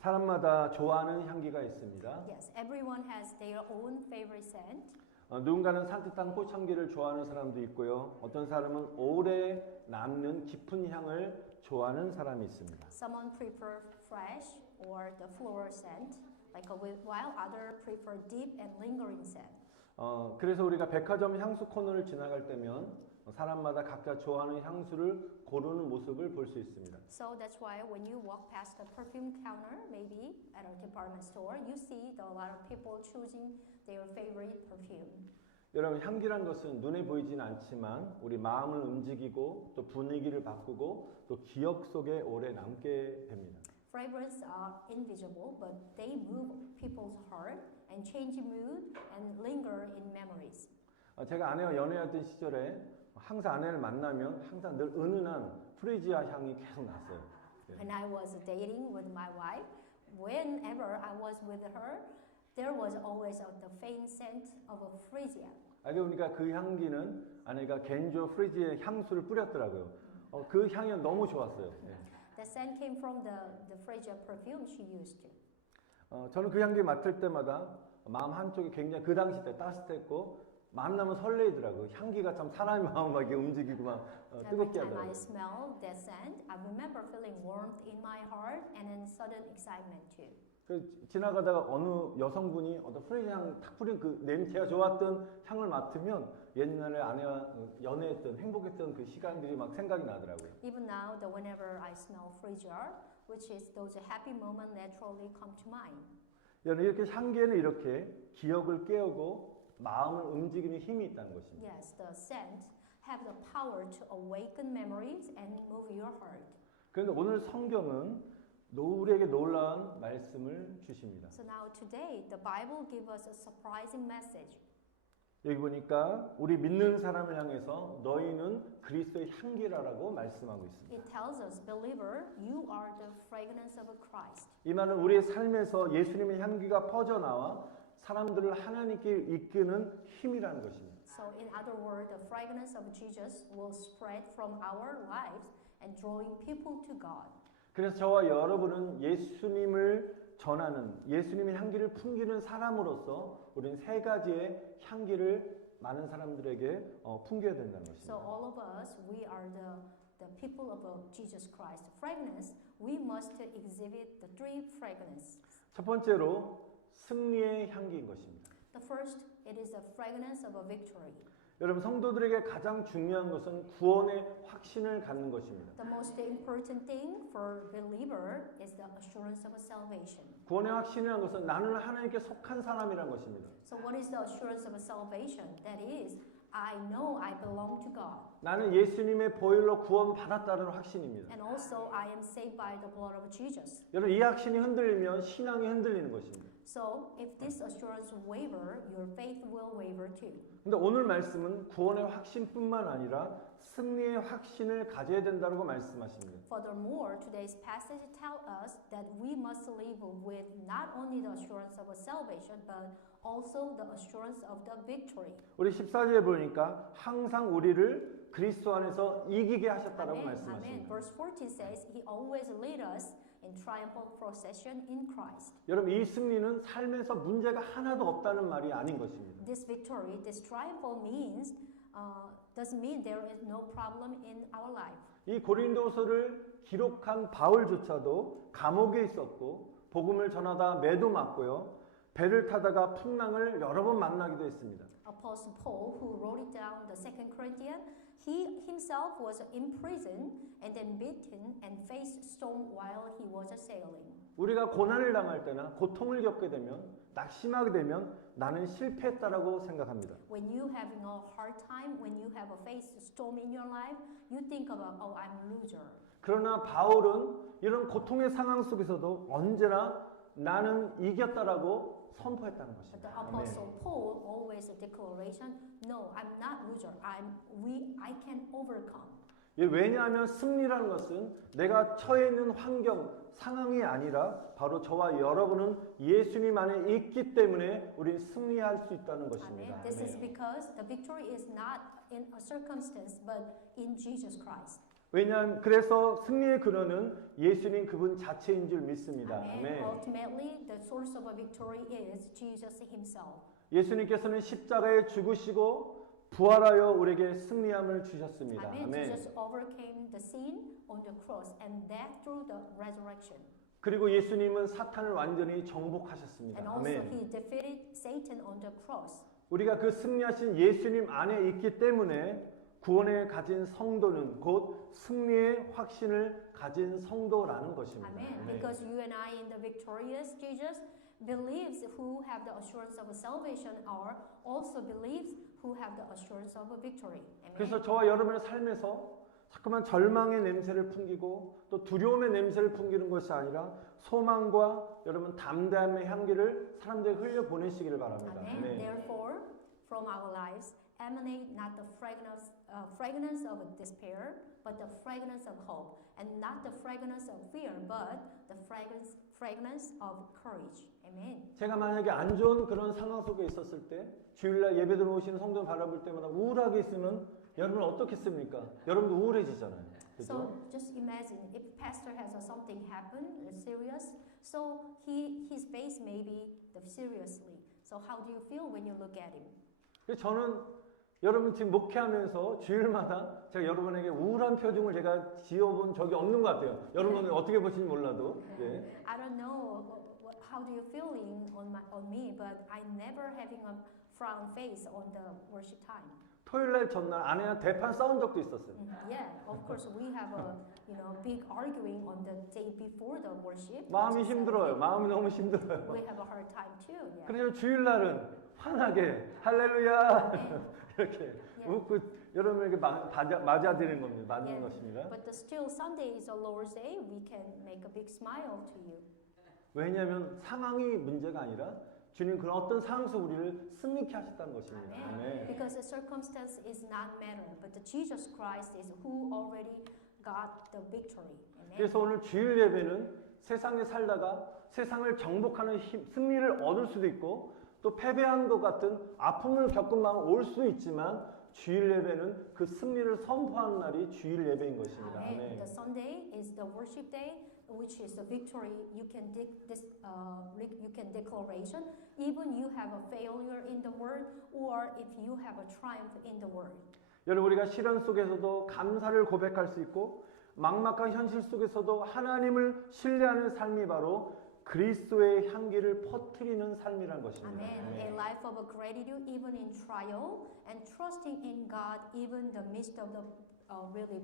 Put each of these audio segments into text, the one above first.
사람마다 좋아하는 향기가 있습니다. Yes, everyone has their own favorite scent. 누군가는 산뜻한 꽃향기를 좋아하는 사람도 있고요. 어떤 사람은 오래 남는 깊은 향을 좋아하는 사람이 있습니다. Someone prefer fresh or the floral scent, while others prefer deep and lingering scent. 그래서 우리가 백화점 향수 코너를 지나갈 때면 사람마다 각자 좋아하는 향수를 고르는 모습을 볼 수 있습니다. So that's why when you walk past the perfume counter, maybe at a department store, you see a lot of people choosing their favorite perfume. 여러분, 향기란 것은 눈에 보이지는 않지만 우리 마음을 움직이고 또 분위기를 바꾸고 또 기억 속에 오래 남게 됩니다. Fragrances are invisible, but they move people's heart and change mood and linger in memories. 제가 아내와 연애하던 시절에 항상 아내를 만나면 항상 늘 은은한 프레지아 향이 계속 났어요. When I was dating with my wife, whenever I was with her, there was always the faint scent of a freesia. 알고 보니까 그 향기는 아내가 겐조 프레지아 향수를 뿌렸더라고요. 그 향이 너무 좋았어요. The scent came from the freesia perfume she used to. 저는 그 향기 맡을 때마다 마음 한쪽이 굉장히 그 당시 때 따뜻했고 만나면 설레이더라고요. 향기가 참 사람의 마음을 막 움직이고 막 뜨겁게 Every time I 하더라고요. smell that scent, I remember feeling warmth in my heart and then sudden excitement too. 그 지나가다가 어느 여성분이 어떤 프레지 향 탁 뿌린 그 냄새가 좋았던 향을 맡으면 옛날에 아내와 연애했던 행복했던 그 시간들이 막 생각이 나더라고요. Even now, whenever I smell freesia, which is those happy moments naturally come to mind. 여러분, 이렇게 향기에는 이렇게 기억을 깨우고 마음을 움직이는 힘이 있다는 것입니다. Yes, the scent have the power to awaken memories and move your heart. 그런데 오늘 성경은 우리에게 놀라운 말씀을 주십니다. So now today, the Bible gives us a surprising message. 여기 보니까 우리 믿는 사람을 향해서 너희는 그리스도의 향기라라고 말씀하고 있습니다. It tells us, believer, you are the fragrance of Christ. 이 말은 우리의 삶에서 예수님의 향기가 퍼져나와 사람들을 하나님께 이끄는 힘이라는 것입니다. So in other words, the fragrance of Jesus will spread from our lives and drawing people to God. 그래서 저와 여러분은 예수님을 전하는 예수님의 향기를 풍기는 사람으로서 우리는 세 가지의 향기를 많은 사람들에게 풍겨야 된다는 것입니다. So all of us, we are the people of Jesus Christ. Fragrance, we must exhibit the three fragrances. 첫 번째로 승리의 향기인 것입니다. The first, it is the fragrance of a victory. 여러분, 성도들에게 가장 중요한 것은 구원의 확신을 갖는 것입니다. The most important thing for believer is the assurance of salvation. 구원의 확신이라는 것은 나는 하나님께 속한 사람이라는 것입니다. So what is the assurance of salvation? That is, I know I belong to God. 나는 예수님의 보혈로 구원받았다는 확신입니다. And also I am saved by the blood of Jesus. 여러분, 이 확신이 흔들리면 신앙이 흔들리는 것입니다. So if this assurance waver, your faith will waver too. 근데 오늘 말씀은 구원의 확신뿐만 아니라 승리의 확신을 가져야 된다고 말씀하십니다. Furthermore, today's passage tells us that we must live with not only the assurance of salvation, but also the assurance of the victory. 우리 14절에 보니까 항상 우리를 그리스도 안에서 이기게 하셨다고 Amen. 말씀하십니다. Verse 14 says, He always lead us in triumphal procession in Christ. 여러분, 이 승리는 삶에서 문제가 하나도 없다는 말이 아닌 것입니다. This victory, this triumphal means, doesn't mean there is no problem in our life. 이 고린도서를 기록한 바울조차도 감옥에 있었고 복음을 전하다 매도 맞고요. 배를 타다가 풍랑을 여러 번 만나기도 했습니다. Apostle Paul, who wrote it down, the Second Corinthians, he himself was in prison and then beaten and faced storm while he was sailing. 우리가 고난을 당할 때나 고통을 겪게 되면 낙심하게 되면 나는 실패했다라고 생각합니다. When you having a hard time, when you have a faced storm in your life, you think about, oh, I'm a loser. 그러나 바울은 이런 고통의 상황 속에서도 언제나 나는 이겼다라고 선포했다는 But 것입니다. the Apostle Paul always a declaration, no, I'm not loser. I can overcome. 왜냐하면 승리라는 것은 내가 처해 있는 환경, 상황이 아니라 바로 저와 여러분은 예수님 안에 있기 때문에 우리는 승리할 수 있다는 것입니다. This is because the victory is not in a circumstance, but in Jesus Christ. 왜냐하면 그래서 승리의 근원은 예수님 그분 자체인 줄 믿습니다. Amen. 아멘. Ultimately, the source of a victory is Jesus Himself. 예수님께서는 십자가에 죽으시고 부활하여 우리에게 승리함을 주셨습니다. Amen. 아멘. Jesus overcame the sin on the cross and that through the resurrection. 그리고 예수님은 사탄을 완전히 And 정복하셨습니다. also 아멘. He defeated Satan on the cross. 우리가 그 승리하신 예수님 안에 있기 때문에 구원을 가진 성도는 곧 승리의 확신을 가진 성도라는 것입니다. Amen. 아멘. Because you and I in the victorious Jesus believes who have the assurance of salvation are also believes who have the assurance of victory. Amen. 그래서 저와 여러분의 삶에서 자꾸만 절망의 냄새를 풍기고 또 두려움의 냄새를 풍기는 것이 아니라 소망과 여러분 담대함의 향기를 사람들에 흘려 보내시기를 바랍니다. Amen. 네. Therefore, from our lives emanate not the fragrance of despair, but the fragrance of hope, and not the fragrance of fear, but the fragrance of courage. Amen. 제가 만약에 안 좋은 그런 상황 속에 있었을 때 주일날 예배 들어오시는 성도 바라볼 때마다 우울하게 있으면 여러분 어떻겠습니까? 여러분도 우울해지잖아요. 그죠? So just imagine if pastor has something happen serious, so his face may be seriously. So how do you feel when you look at him? 그래서 저는 여러분 지금 목회하면서 주일마다 제가 여러분에게 우울한 표정을 제가 지어본 적이 없는 것 같아요. 여러분은 어떻게 보시는지 몰라도. 예. I don't know how do you feeling on me, but I never having a frown face on the worship time. 토요일날 전날 아내와 대판 싸운 적도 있었어요. Yeah, of course we have a big arguing on the day before the worship. 마음이 which is 힘들어요. Saturday. 마음이 너무 힘들어요. We have a hard time too. Yeah. 그래서 주일날은 환하게 할렐루야 Amen. 이렇게 Yeah. 웃고 여러분에게 맞아드리는 겁니다. 맞는 Yeah. 것입니다. But still Sunday is a Lord's Day. We can make a big smile to you. 왜냐하면 상황이 문제가 아니라 주님 그런 어떤 상황 속 우리를 승리케 하셨다는 것입니다. Amen. 아멘. Because the circumstance is not matter, but the Jesus Christ is who already got the victory. Amen. 그래서 오늘 주일 예배는 세상에 살다가 세상을 정복하는 승리를 얻을 수도 있고 또 패배한 것 같은 아픔을 겪은 마음 올 수 있지만 주일 예배는 그 승리를 선포하는 날이 주일 예배인 것입니다. Amen. 아멘. The Sunday is the worship day, which is the victory. You can you can declaration. Even you have a failure in the word, or if you have a triumph in the word. 여러분 우리가 시련 속에서도 감사를 고백할 수 있고 막막한 현실 속에서도 하나님을 신뢰하는 삶이 바로 그리스도의 향기를 퍼뜨리는 삶이라는 것입니다. Amen. A life of gratitude even in trial and trusting in God even the midst of the really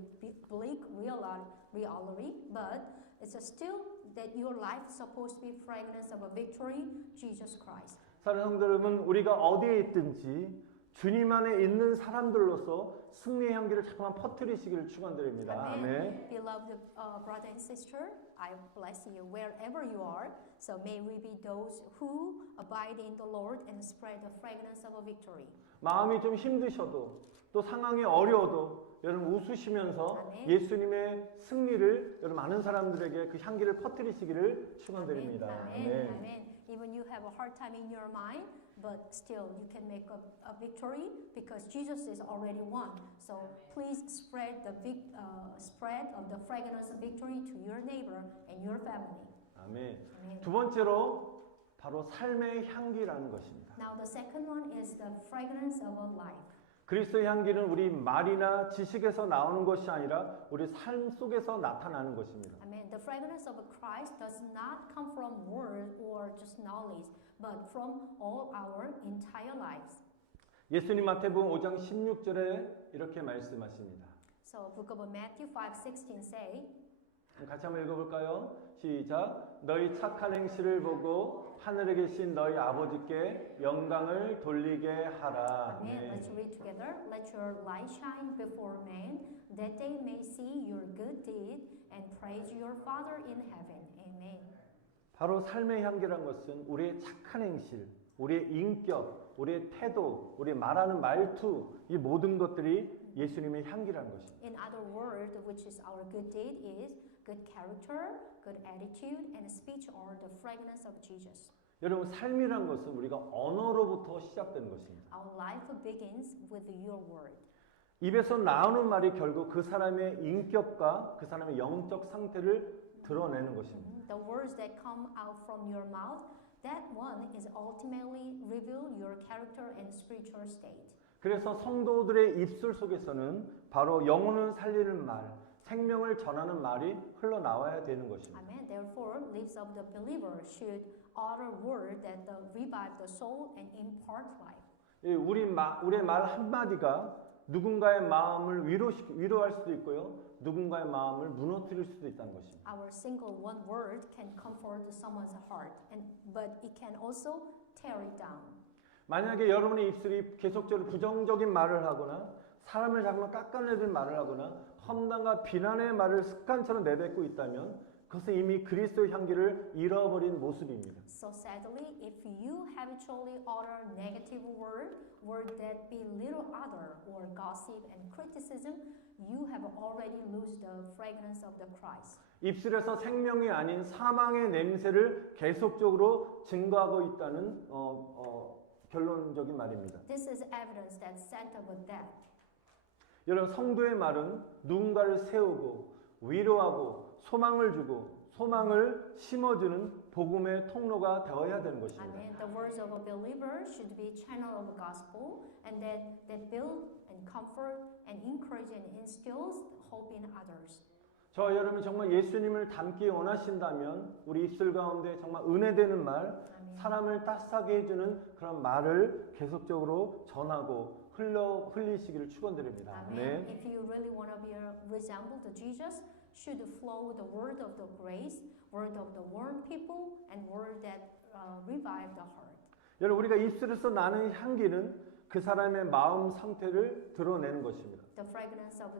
bleak reality. But it's still that your life is supposed to be fragrance of a victory, Jesus Christ. 사랑하는 성도 여러분, 우리가 어디에 있든지 주님 안에 있는 사람들로서 승리의 향기를 자꾸만 퍼뜨리시기를 축원드립니다. 아멘. Beloved brother and sister, I bless you wherever you are. So may we be those who abide in the Lord and spread the fragrance of a victory. 마음이 좀 힘드셔도 또 상황이 어려워도 여러분 웃으시면서 아멘. 예수님의 승리를 여러분 많은 사람들에게 그 향기를 퍼뜨리시기를 축원드립니다. Amen. 아멘. Amen. Even you have a hard time in your mind, but still you can make a victory because Jesus is already won. So please spread spread of the fragrance of victory to your neighbor and your family. 아멘. Amen. 두 번째로 바로 삶의 향기라는 것입니다. Now the second one is the fragrance of a life. 그리스도의 향기는 우리 말이나 지식에서 나오는 것이 아니라 우리 삶 속에서 나타나는 것입니다. Amen. The fragrance of Christ does not come from word or just knowledge, but from all our entire lives. 예수님 마태복음 5장 16절에 이렇게 말씀하십니다. So book of Matthew 5:16 say, 같이 한번 읽어볼까요? 시작. 너희 착한 행실을 보고 하늘에 계신 너희 아버지께 영광을 돌리게 하라. Amen. 네. Let's read together. Let your light shine before men, that they may see your good deed and praise your Father in heaven. Amen. 바로 삶의 향기란 것은 우리의 착한 행실, 우리의 인격, 우리의 태도, 우리 말하는 말투 이 모든 것들이 예수님의 향기라는 것입니다. In other words, which is our good deed is good character, good attitude, and speech are the fragrance of Jesus. 여러분 삶이란 것은 우리가 언어로부터 시작되는 것입니다. Our life begins with your word. 입에서 나오는 말이 결국 그 사람의 인격과 그 사람의 영적 상태를 드러내는 것입니다. The words that come out from your mouth, that one is ultimately reveal your character and spiritual state. 그래서 성도들의 입술 속에서는 바로 영혼을 살리는 말, 생명을 전하는 말이 흘러나와야 되는 것입니다. Amen. Therefore, lips of the believer should utter word that revive the soul and impart life. 우리의 말 한마디가 누군가의 마음을 위로할 수도 있고요. 누군가의 마음을 무너뜨릴 수도 있다는 것입니다. Our single one word can comfort someone's heart, but it can also tear it down. 만약에 여러분의 입술이 계속적으로 부정적인 말을 하거나 사람을 자꾸만 깎아내리는 말을 하거나 험담과 비난의 말을 습관처럼 내뱉고 있다면 그것은 이미 그리스도의 향기를 잃어버린 모습입니다. So sadly, if you habitually utter negative word that belittle other or gossip and criticism, you have already lost the fragrance of the Christ. 입술에서 생명이 아닌 사망의 냄새를 계속적으로 증거하고 있다는 결론적인 말입니다. This is evidence that scent of death. 여러분 성도의 말은 누군가를 세우고 위로하고 소망을 주고 소망을 심어주는 복음의 통로가 되어야 되는 것입니다. Amen. The words of a believer should be channel of gospel and that build and comfort and encourage and instills hope in others. 저 여러분이 정말 예수님을 닮기 원하신다면 우리 입술 가운데 정말 은혜되는 말, 사람을 따스하게 해주는 그런 말을 계속적으로 전하고 흘리시기를 축원드립니다. Amen. If you really want to be resemble to Jesus, should flow the word of the grace, word of the warm people, and word that revive the heart. 여러분 우리가 입술에서 나는 향기는 그 사람의 마음 상태를 드러내는 것입니다. The fragrance of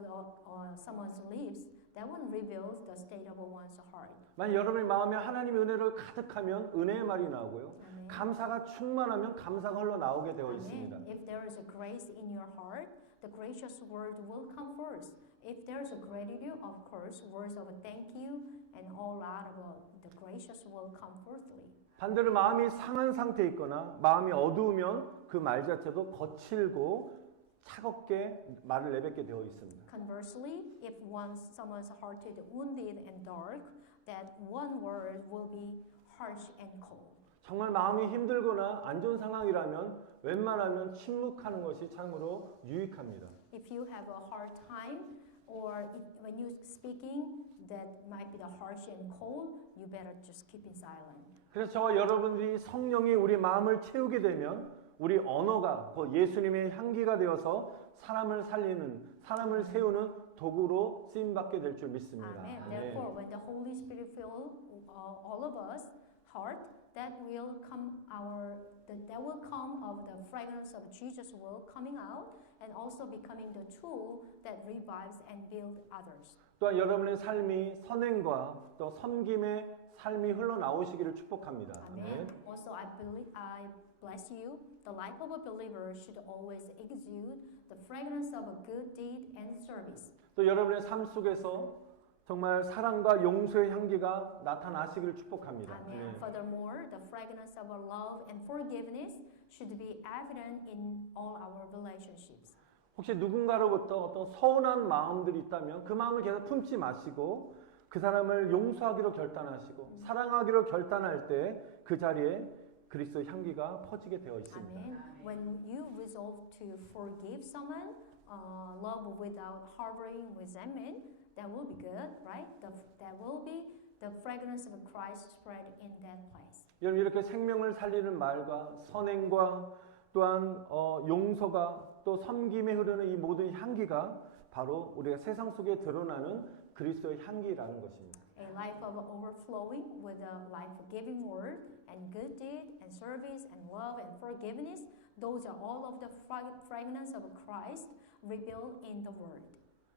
someone's lips, that one reveals the state of one's heart. 만약 여러분의 마음에 하나님의 은혜를 가득하면 은혜의 말이 나오고요. Amen. 감사가 충만하면 감사가 흘러나오게 되어 있습니다. Amen. If there is a grace in your heart, the gracious word will come first. If there is a gratitude, of course, words of thank you and all out of the gracious will come fourthly. 반대로 마음이 상한 상태에 있거나 마음이 어두우면 그 말 자체도 거칠고 차갑게 말을 내뱉게 되어 있습니다. Conversely, if someone's heart is wounded and dark, that one word will be harsh and cold. 정말 마음이 힘들거나 안 좋은 상황이라면 웬만하면 침묵하는 것이 참으로 유익합니다. If you have a hard time or when you're speaking that might be the harsh and cold, you better just keep in silent. 그래서 저와 여러분들이 성령이 우리 마음을 채우게 되면 우리 언어가 곧 예수님의 향기가 되어서 사람을 살리는, 사람을 세우는 도구로 쓰임받게 될 줄 믿습니다. Amen. 네. Therefore, when the Holy Spirit fill all of us heart, that will come of the fragrance of Jesus will coming out and also becoming the tool that revives and builds others. 또한 여러분의 삶이 선행과 또 섬김의 삶이 흘러나오시기를 축복합니다. Amen. 네. Also, I bless you. The life of a believer should always exude the fragrance of a good deed and service. 또 여러분의 삶 속에서 정말 사랑과 용서의 향기가 나타나시기를 축복합니다. Amen. 네. Furthermore, the fragrance of love and forgiveness should be evident in all our relationships. 혹시 누군가로부터 어떤 서운한 마음들이 있다면 그 마음을 계속 품지 마시고 그 사람을 용서하기로 결단하시고 사랑하기로 결단할 때 그 자리에 그리스도의 향기가 퍼지게 되어 있습니다. Amen. When you resolve to forgive someone, love without harboring resentment, that will be good, right? That will be the fragrance of Christ spread in that place. 여러분 이렇게 생명을 살리는 말과 선행과 또한 용서가 또 섬김에 흐르는 이 모든 향기가 바로 우리가 세상 속에 드러나는 그리스도의 향기라는 것입니다. A life of overflowing with a life-giving word and good deed and service and love and forgiveness. Those are all of the fragrance of Christ revealed in the word.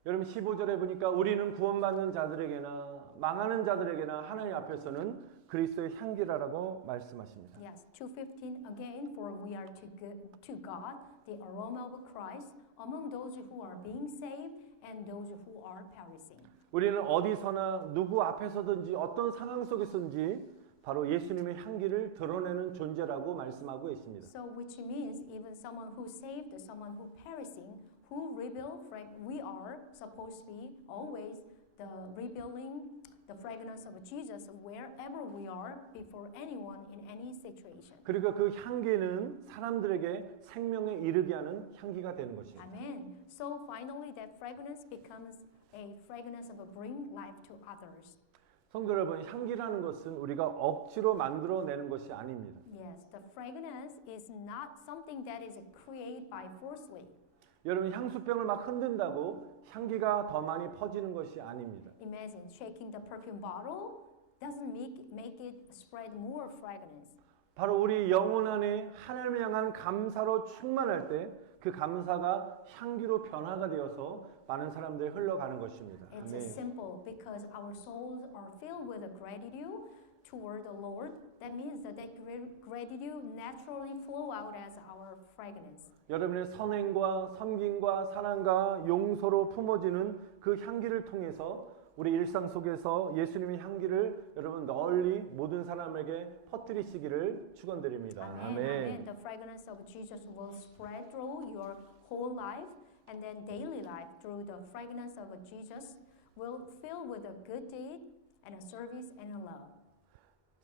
여러분 15절에 보니까 우리는 구원받는 자들에게나 망하는 자들에게나 하나님 앞에서는 그리스도의 향기라라고 말씀하십니다. Yes, 2:15 again, for we are to God the aroma of Christ among those who are being saved and those who are perishing. 우리는 어디서나 누구 앞에서든지 어떤 상황 속에서든지 바로 예수님의 향기를 드러내는 존재라고 말씀하고 계십니다. So which means even someone who's saved, someone who perishing, who reveal we are supposed to be always the revealing the fragrance of Jesus wherever we are before anyone in any situation. 그리고 그 향기는 사람들에게 생명에 이르게 하는 향기가 되는 것입니다. Amen. So finally, that fragrance becomes a fragrance of a bring life to others. 성도 여러분, 향기라는 것은 우리가 억지로 만들어내는 것이 아닙니다. Yes, the fragrance is not something that is created by forcefully. 여러분, 향수병을 막 흔든다고 향기가 더 많이 퍼지는 것이 아닙니다. Imagine shaking the perfume bottle doesn't make it spread more fragrance. 바로 우리 영혼 안에 하나님을 향한 감사로 충만할 때 그 감사가 향기로 변화가 되어서 많은 사람들이 흘러가는 것입니다. It's 아멘. simple because our souls are filled with gratitude toward the Lord. That means that gratitude naturally flow out as our fragrance. 여러분의 선행과 섬김과 사랑과 용서로 품어지는 그 향기를 통해서 우리 일상 속에서 예수님의 향기를 여러분 널리 모든 사람에게 퍼뜨리시기를 축원드립니다. Amen. Amen. The fragrance of Jesus will spread through your whole life, and then daily life through the fragrance of Jesus will fill with a good deed and a service and a love.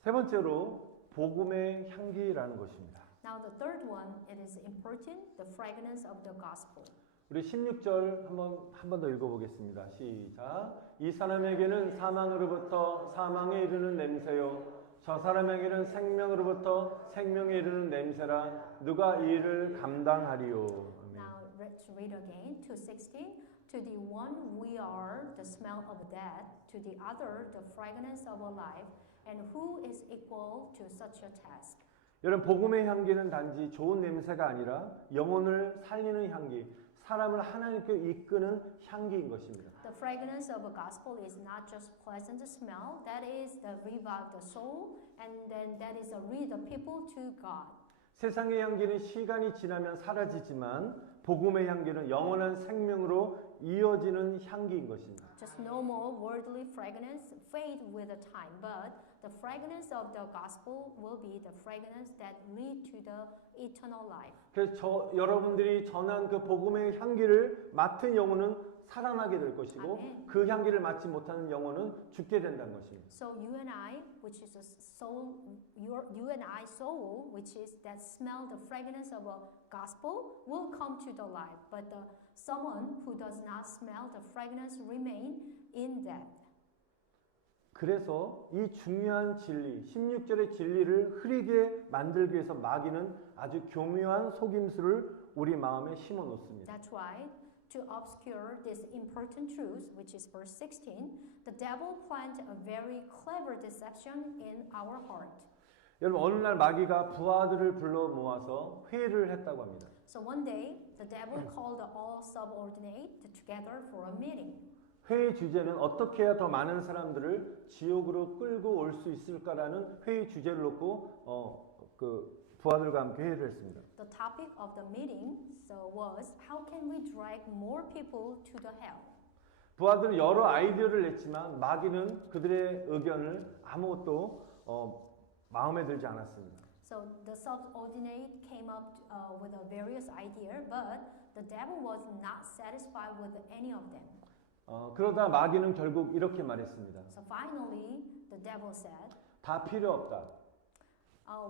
세 번째로 복음의 향기라는 것입니다. Now the third one, it is important, the fragrance of the gospel. 우리 16절 한 번 더 읽어보겠습니다. 시작. 이 사람에게는 사망으로부터 사망에 이르는 냄새요, 저 사람에게는 생명으로부터 생명에 이르는 냄새라. 누가 이 일을 감당하리요. 아멘. Now let's read again. To 16. To the one we are the smell of death, to the other the fragrance of a life, and who is equal to such a task? 여러분, 복음의 향기는 단지 좋은 냄새가 아니라 영혼을 살리는 향기, 사람을 하나님께 이끄는 향기인 것입니다. The fragrance of a gospel is not just pleasant smell, that is the revive the soul, and then that is a lead the people to God. 세상의 향기는 시간이 지나면 사라지지만 복음의 향기는 영원한 생명으로 이어지는 향기인 것입니다. Just no more worldly fragrance fade with the time, but the fragrance of the gospel will be the fragrance that lead to the eternal life. 그래서 여러분들이 전한 그 복음의 향기를 맡은 영혼은 살아나게 될 것이고 아멘. 그 향기를 맡지 못하는 영혼은 죽게 된다는 것입니다. So you and I, which is a soul, you and I soul, which is that smell the fragrance of a gospel, will come to the life. But someone who does not smell the fragrance remain in death. 그래서 이 중요한 진리, 16절의 진리를 흐리게 만들기 위해서 마귀는 아주 교묘한 속임수를 우리 마음에 심어 놓습니다. That's why, to obscure this important truth, which is verse 16, the devil planted a very clever deception in our heart. 여러분, 어느 날 마귀가 부하들을 불러 모아서 회의를 했다고 합니다. So one day, the devil called all subordinate together for a meeting. 회의 주제는 어떻게 해야 더 많은 사람들을 지옥으로 끌고 올 수 있을까라는 회의 주제를 놓고 그 부하들과 함께 회의를 했습니다. The topic of the meeting was how can we drag more people to the hell? 부하들은 여러 아이디어를 냈지만 마귀는 그들의 의견을 아무것도 마음에 들지 않았습니다. So the subordinate came up with a various idea, but the devil was not satisfied with any of them. 그러다 마귀는 결국 이렇게 말했습니다. So finally, the devil said, 다 필요 없다.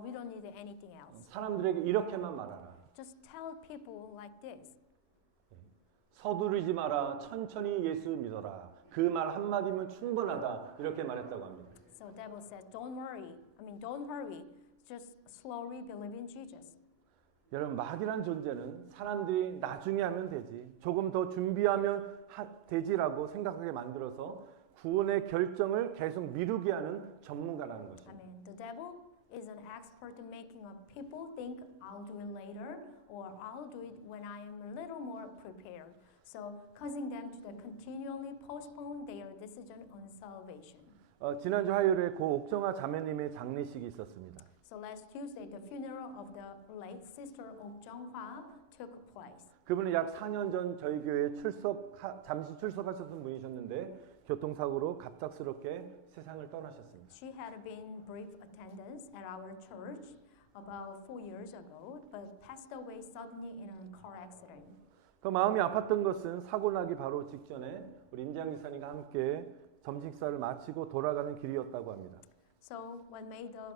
we don't need anything else. 사람들에게 이렇게만 말하라. Just tell people like this. 서두르지 마라. 천천히 예수 믿어라. 그 말 한마디면 충분하다. 이렇게 말했다고 합니다. So devil said, don't hurry. Just slowly believe in Jesus. 여러분, 마귀란 존재는 사람들이 나중에 하면 되지, 조금 더 준비하면 되지라고 생각하게 만들어서 구원의 결정을 계속 미루게 하는 전문가라는 것입니다. The devil is an expert in making people think I'll do it later or I'll do it when I am a little more prepared. So causing them to continually postpone their decision on salvation. 지난주 화요일에 고 옥정아 자매님의 장례식이 있었습니다. So last Tuesday, the funeral of the late sister Ok Jong-hwa took place. 그분은 약 4년 전 저희 교회에 잠시 출석하셨던 분이셨는데 교통사고로 갑작스럽게 세상을 떠나셨습니다. She had been brief attendance at our church about 4 years ago, but passed away suddenly in a car accident. 더 마음이 아팠던 것은 사고 나기 바로 직전에 우리 임장 기사님과 함께 점심 식사를 마치고 돌아가는 길이었다고 합니다. So what made the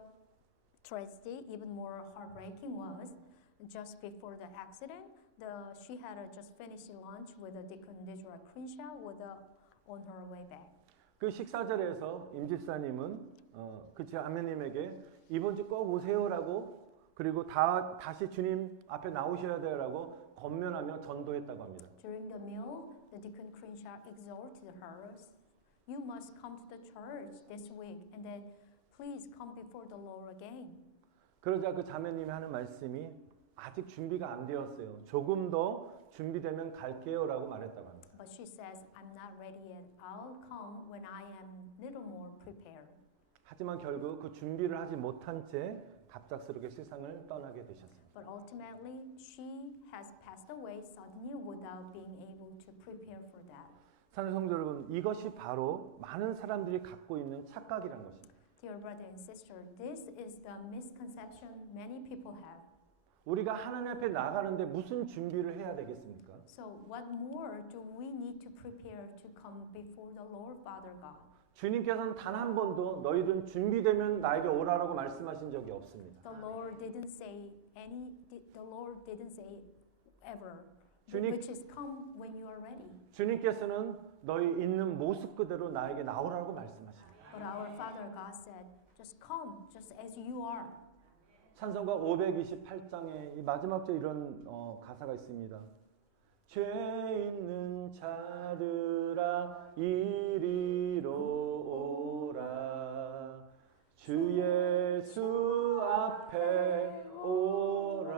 tragedy even more heartbreaking was just before the accident, she had just finished lunch with the Deacon Deidre Crenshaw on her way back. 그 식사 자리에서 임 집사님은 그 자매님에게 이번 주 꼭 오세요라고 그리고 다시 주님 앞에 나오셔야 돼요라고 권면하며 전도했다고 합니다. During the meal, the Deacon Crenshaw exhorted her, "You must come to the church this week, and then please come before the Lord again." 그러자 그 자매님이 하는 말씀이 아직 준비가 안 되었어요. 조금 더 준비되면 갈게요라고 말했다고 합니다. But she says, "I'm not ready yet. I'll come when I am little more prepared." 하지만 결국 그 준비를 하지 못한 채 갑작스럽게 세상을 떠나게 되셨어요. But ultimately, she has passed away suddenly without being able to prepare for that. 사랑하는 성도 여러분, 이것이 바로 많은 사람들이 갖고 있는 착각이라는 것입니다. Dear brother and sister, this is the misconception many people have. 우리가 하나님 앞에 나가는데 무슨 준비를 해야 되겠습니까? So what more do we need to prepare to come before the Lord Father God? 주님께서는 단 한 번도 너희들은 준비되면 나에게 오라라고 말씀하신 적이 없습니다. The Lord didn't say ever, 주님- which is come when you are ready. 주님께서는 너희 있는 모습 그대로 나에게 나오라고 말씀하십니다. But our Father God said, just come, just as you are. 찬송가 528장에 이 마지막 절 이런 가사가 있습니다. 죄 있는 자들아 이리로 오라 주 예수 앞에 오라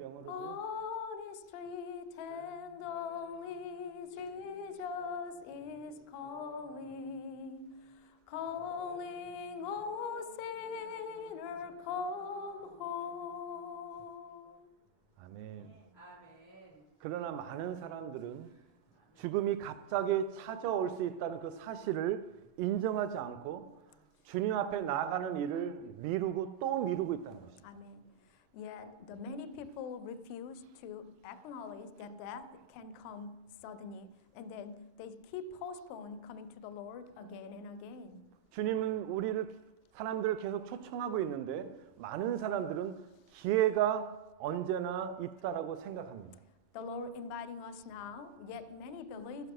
영어로도 On his street and only Jesus is calling, calling, oh sinner, come home. 아멘. 그러나 많은 사람들은 죽음이 갑자기 찾아올 수 있다는 그 사실을 인정하지 않고 주님 앞에 나아가는 일을 미루고 또 미루고 있다는 것입니다. Amen. Yet the many people refuse to acknowledge that death can come suddenly, and then they keep postponing coming to the Lord again and again. 주님은 사람들을 계속 초청하고 있는데 많은 사람들은 기회가 언제나 있다라고 생각합니다. The Lord inviting us now, yet many believe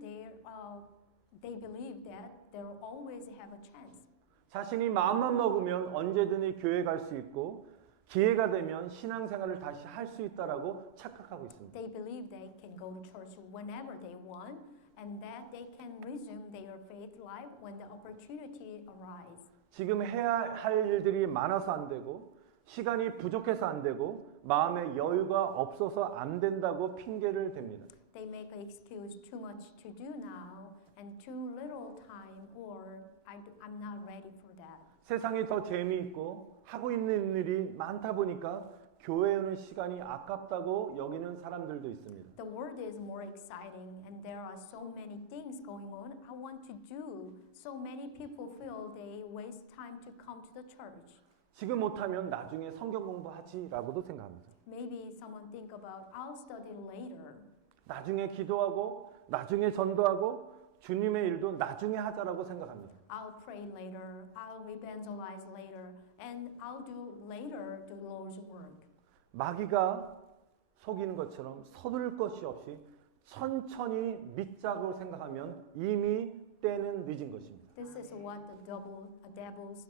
they believe that they'll always have a chance. 자신이 마음만 먹으면 언제든지 교회 갈 수 있고 기회가 되면 신앙생활을 다시 할 수 있다라고 착각하고 있습니다. They believe they can go to church whenever they want, and that they can resume their faith life when the opportunity arises. 지금 해야 할 일들이 많아서 안 되고 시간이 부족해서 안 되고 마음의 여유가 없어서 안 된다고 핑계를 댑니다. They make an excuse too much to do now and too little time, or I'm not ready for that. 세상이 더 재미있고 하고 있는 일이 많다 보니까 교회 오는 시간이 아깝다고 여기는 사람들도 있습니다. The world is more exciting and there are so many things going on I want to do. So many people feel they waste time to come to the church. 지금 못하면 나중에 성경 공부하지라고도 생각합니다. Maybe someone think about I'll study later. 나중에 기도하고 나중에 전도하고 주님의 일도 나중에 하자라고 생각합니다. I'll pray later, I'll evangelize later, and I'll do later the Lord's work. 마귀가 속이는 것처럼 서두를 것이 없이 천천히 믿자고 생각하면 이미 때는 늦은 것입니다. This is what the devil's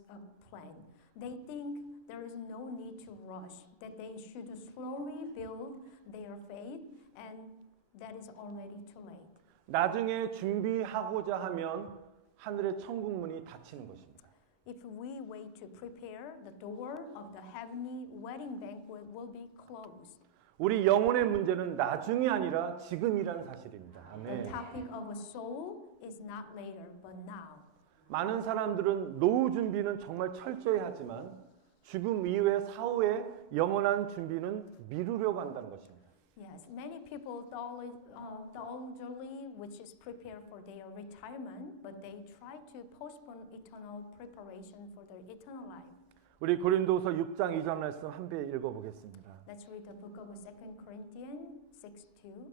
plan. They think there is no need to rush, that they should slowly build their faith, and that is already too late. 나중에 준비하고자 하면 하늘의 천국 문이 닫히는 것입니다. If we wait to prepare, the door of the heavenly wedding banquet will be closed. 우리 영혼의 문제는 나중이 아니라 지금이라는 사실입니다. The 아멘. topic of a soul is not later, but now. 많은 사람들은 노후 준비는 정말 철저히 하지만 죽음 이후의 사후의 영원한 준비는 미루려고 한다는 것입니다. Yes, many people the elderly, which is prepared for their retirement, but they try to postpone eternal preparation for their eternal life. 우리 고린도서 6장 2절 말씀 함께 읽어보겠습니다. Let's read the book of 2 Corinthians 6:2.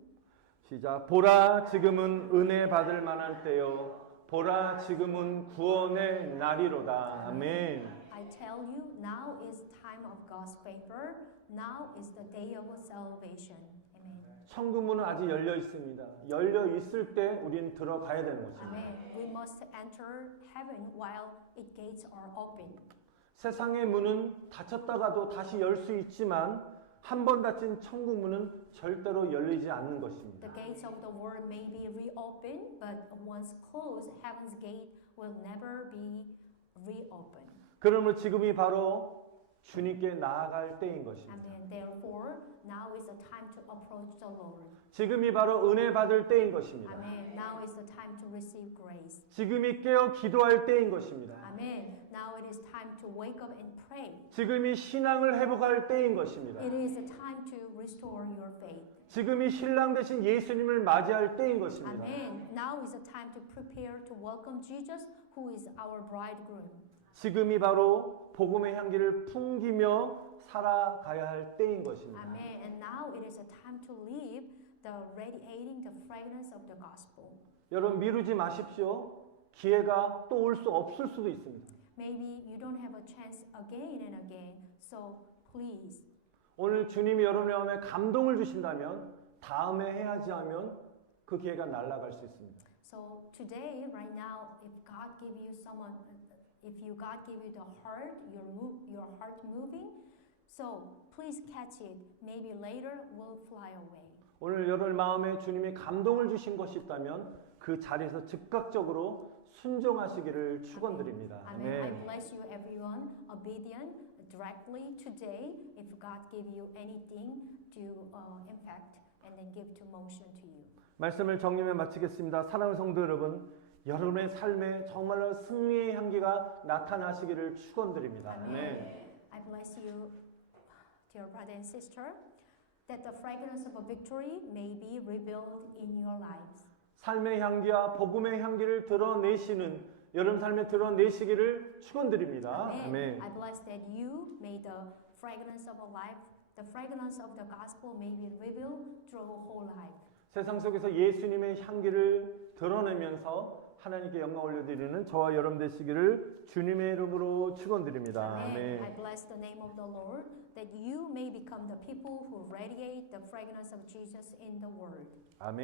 시작. 보라 지금은 은혜 받을 만한 때요. 보라 지금은 구원의 날이로다. 아멘. I tell you, now is time of God's favor. Now is the day of salvation. Amen. 천국문은 아직 열려 있습니다. 열려 있을 때 우리는 들어가야 되는 것입니다. Amen. We must enter heaven while its gates are open. 세상의 문은 닫혔다가도 다시 열 수 있지만 한 번 닫힌 천국 문은 절대로 열리지 않는 것입니다. The gates of the world may be reopened, but once closed, heaven's gate will never be reopened. 그러므로 지금이 바로 주님께 나아갈 때인 것입니다. Amen. Therefore, now is the time to approach the Lord. 지금이 바로 은혜 받을 때인 것입니다. Amen. Now is the time to receive grace. 지금이 깨어 기도할 때인 것입니다. Amen. Now it is time to wake up and pray. 지금이 신앙을 회복할 때인 것입니다. It is a time to restore your faith. 지금이 신랑 되신 예수님을 맞이할 때인 것입니다. Amen. Now is the time to prepare to welcome Jesus, who is our bridegroom. 지금이 바로 복음의 향기를 풍기며 살아가야 할 때인 것입니다. Amen. And now it is a time to live the radiating the fragrance of the gospel. 여러분 미루지 마십시오. 기회가 또 올 수 없을 수도 있습니다. Maybe you don't have a chance again and again, so please. 오늘 주님이 여러분의 마음에 감동을 주신다면 다음에 해야지 하면 그 기회가 날아갈 수 있습니다. So today, right now, if God give you someone, if you God give you the heart, your heart moving, so please catch it. Maybe later will fly away. 오늘 여러분 마음에 주님이 감동을 주신 것이 있다면 그 자리에서 즉각적으로 순종하시기를 축원드립니다. Amen. I bless you, everyone. Obedient directly today. If God give you anything to impact, and then give to motion to you. 말씀을 정리해 마치겠습니다. 사랑하는 성도 여러분, 여러분의 삶에 정말로 승리의 향기가 나타나시기를 축원드립니다. Amen. I bless you, dear brother and sister, that the fragrance of a victory may be revealed in your lives. 삶의 향기와 복음의 향기를 드러내시는 여러분 삶에 드러내시기를 축원드립니다. Amen. I bless that you may the fragrance of a life, the fragrance of the gospel may be revealed through a whole life. 세상 속에서 예수님의 향기를 드러내면서 하나님께 영광 올려드리는 저와 여러분 되시기를 주님의 이름으로 축원드립니다. Amen. 아멘. I bless the name of the Lord that you may become the people who radiate the fragrance of Jesus in the world. 아멘.